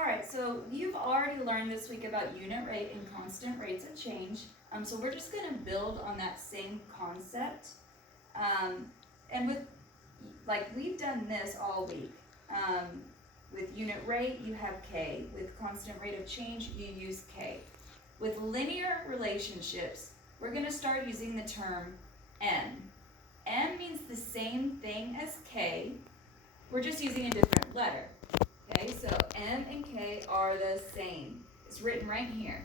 Alright, so you've already learned this week about unit rate and constant rates of change. So we're just going to build on that same concept. And with, like, we've done this all week. With unit rate, you have K. With constant rate of change, you use K. With linear relationships, we're going to start using the term M. M means the same thing as K. We're just using a different letter. Okay, so M and K are the same. It's written right here.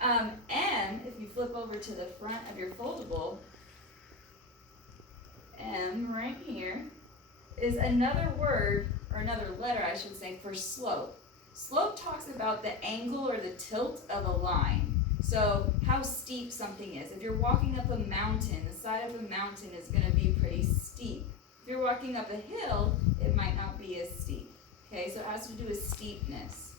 M, if you flip over to the front of your foldable, M right here is another word, or another letter I should say, for slope. Slope talks about the angle or the tilt of a line. So how steep something is. If you're walking up a mountain, the side of a mountain is going to be pretty steep. If you're walking up a hill, it might not be as steep. Okay, so it has to do with steepness.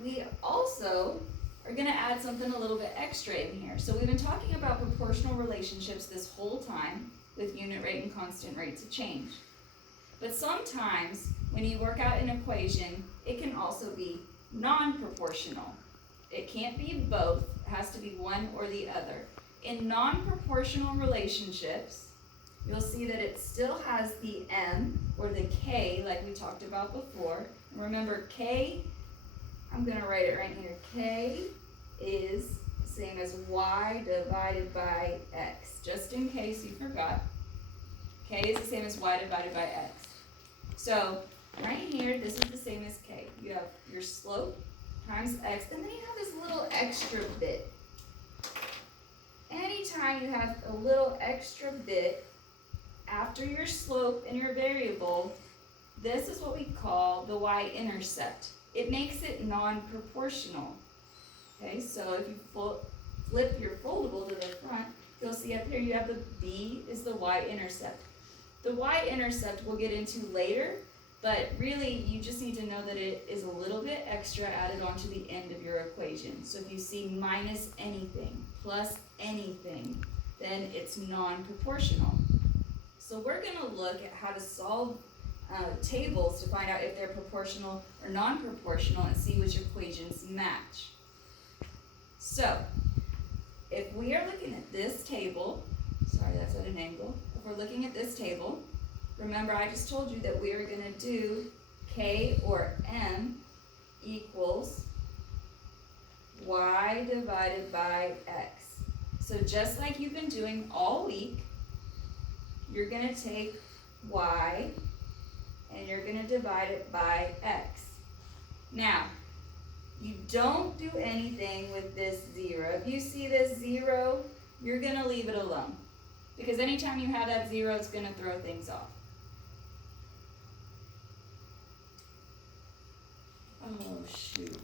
We also are going to add something a little bit extra in here. So we've been talking about proportional relationships this whole time with unit rate and constant rates of change. But sometimes when you work out an equation, it can also be non-proportional. It can't be both. It has to be one or the other. In non-proportional relationships, you'll see that it still has the M or the K like we talked about before. And remember, K, I'm going to write it right here. K is the same as Y divided by X. Just in case you forgot, K is the same as Y divided by X. So right here, this is the same as K. You have your slope times X, and then you have this little extra bit. Anytime you have a little extra bit after your slope and your variable, this is what we call the y-intercept. It makes it non-proportional. Okay, so if you flip your foldable to the front, you'll see up here you have the B is the y-intercept. The y-intercept we'll get into later, but really you just need to know that it is a little bit extra added onto the end of your equation. So if you see minus anything, plus anything, then it's non-proportional. So we're going to look at how to solve tables to find out if they're proportional or non-proportional and see which equations match. So if we are looking at this table, sorry that's at an angle, if we're looking at this table, remember I just told you that we are going to do K or M equals Y divided by X. So just like you've been doing all week, you're going to take Y and you're going to divide it by X. Now, you don't do anything with this 0. If you see this 0, you're going to leave it alone. Because anytime you have that 0, it's going to throw things off. Oh, shoot.